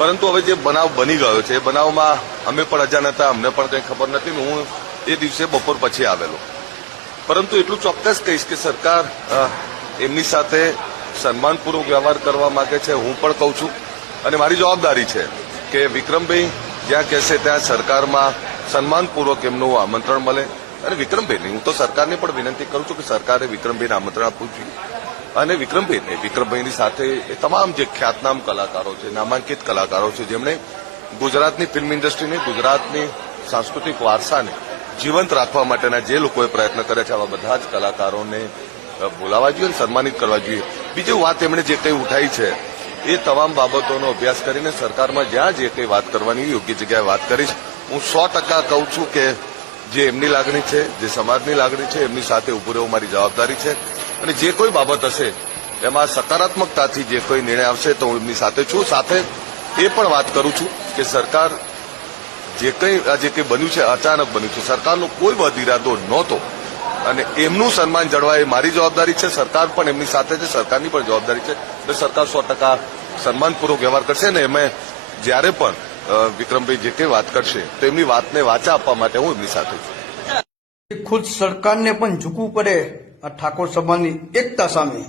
પરંતુ હવે જે બનાવ બની ગયો છે એ બનાવમાં અમે પણ અજાણ હતા, અમને પણ કંઈ ખબર નથી. હું એ દિવસે બપોર પછી આવેલો, પરંતુ એટલું ચોક્કસ કહીશ કે સરકાર એમની સાથે સન્માનપૂર્વક વ્યવહાર કરવા માંગે છે. હું પણ કહું છું અને મારી જવાબદારી છે કે વિક્રમભાઈ જ્યાં કહેશે ત્યાં સરકારમાં સન્માનપૂર્વક એમનું આમંત્રણ મળે. અને વિક્રમભાઈને હું તો સરકારને પણ વિનંતી કરું છું કે સરકારે વિક્રમભાઈને આમંત્રણ આપવું જોઈએ અને વિક્રમભાઈની સાથે એ તમામ જે ખ્યાતનામ કલાકારો છે, નામાંકિત કલાકારો છે, જેમણે ગુજરાતની ફિલ્મ ઇન્ડસ્ટ્રીને, ગુજરાતની સાંસ્કૃતિક વારસાને જીવંત રાખવા માટેના જે લોકોએ પ્રયત્ન કર્યા છે, આવા બધા જ કલાકારોને બોલાવવા જોઈએ અને સન્માનિત કરવા જોઈએ. બીજી વાત એમણે જે કંઈ ઉઠાઈ છે એ તમામ બાબતોનો અભ્યાસ કરીને સરકારમાં જ્યાં જે કંઈ વાત કરવાની યોગ્ય જગ્યાએ વાત કરીશ. હું 100% કહું છું કે જે એમની લાગણી છે, જે સમાજની લાગણી છે, એમની સાથે ઉભું રહેવું મારી જવાબદારી છે અને જે કોઈ બાબત હશે એમાં સકારાત્મકતાથી જે કોઈ નિર્ણય આવશે તો હું એમની સાથે છું. સાથે એ પણ વાત કરું છું કે સરકાર જે કંઈ બન્યું છે અચાનક બન્યું છે, સરકારનો કોઈ બદ ઇરાદો નહોતો અને એમનું સન્માન જળવાય એ મારી જવાબદારી છે. સરકાર પણ એમની સાથે છે, સરકારની પણ જવાબદારી છે. એટલે સરકાર 100% સન્માનપૂર્વક વ્યવહાર કરશે અને એમાં જ્યારે પણ વિક્રમભાઈ જે કંઈ વાત કરશે તો એમની વાતને વાચા આપવા માટે હું એમની સાથે છું. ખુદ સરકારને પણ ઝૂકવું પડે આ ઠાકોર સમાજની એકતા સામે.